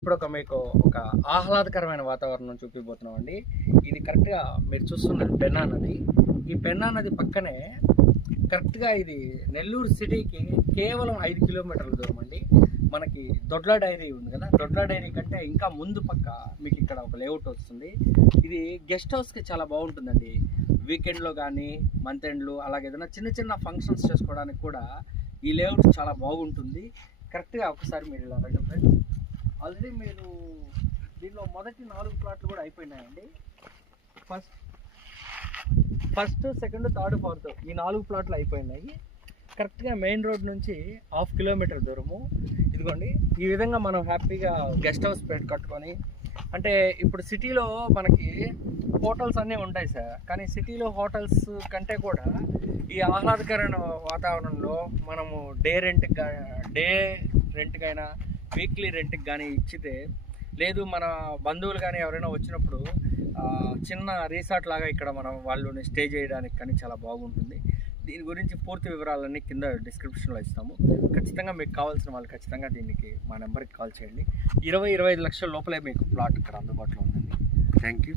ఇప్పుడు మీకు ఒక ఆహ్లాదకరమైన వాతావరణం చూపిపోతున్నాం అండి. ఇది కరెక్ట్గా మీరు చూస్తున్నది పెన్నా నది. ఈ పెన్నా నది పక్కనే కరెక్ట్గా ఇది నెల్లూరు సిటీకి కేవలం 5 కిలోమీటర్ల దూరం అండి. మనకి దొడ్ల డైరీ ఉంది కదా, దొడ్ల డైరీ కంటే ఇంకా ముందు పక్క మీకు ఇక్కడ ఒక లేఅవుట్ వస్తుంది. ఇది గెస్ట్ హౌస్కి చాలా బాగుంటుందండి. వీకెండ్లో కానీ మంత్ ఎండ్లు అలాగే ఏదైనా చిన్న చిన్న ఫంక్షన్స్ చేసుకోవడానికి కూడా ఈ లేఅవుట్ చాలా బాగుంటుంది. కరెక్ట్గా ఒకసారి మీరు ఇలా రండి ఫ్రెండ్స్. ఆల్రెడీ మీరు దీనిలో మొదటి 4 ప్లాట్లు కూడా అయిపోయినాయండి. ఫస్ట్ సెకండ్ థర్డ్ ఫోర్త్ ఈ 4 ప్లాట్లు అయిపోయినాయి. కరెక్ట్గా మెయిన్ రోడ్ నుంచి 1/2 కిలోమీటర్ దూరము. ఇదిగోండి, ఈ విధంగా మనం హ్యాపీగా గెస్ట్ హౌస్ కట్టుకొని, అంటే ఇప్పుడు సిటీలో మనకి హోటల్స్ అన్నీ ఉంటాయి సార్, కానీ సిటీలో హోటల్స్ కంటే కూడా ఈ ఆహ్లాదకరమైన వాతావరణంలో మనము డే రెంట్కైనా వీక్లీ రెంట్కి కానీ ఇచ్చితే, లేదు మన బంధువులు కానీ ఎవరైనా వచ్చినప్పుడు చిన్న రిసార్ట్ లాగా ఇక్కడ మనం వాళ్ళని స్టే చేయడానికి కానీ చాలా బాగుంటుంది. దీని గురించి పూర్తి వివరాలన్నీ కింద డిస్క్రిప్షన్లో ఇస్తాము. ఖచ్చితంగా మీకు కావాల్సిన వాళ్ళు ఖచ్చితంగా దీనికి మా నెంబర్కి కాల్ చేయండి. 20-25 లక్షల లోపలే మీకు ప్లాట్ ఇక్కడ అందుబాటులో ఉందండి. Thank you.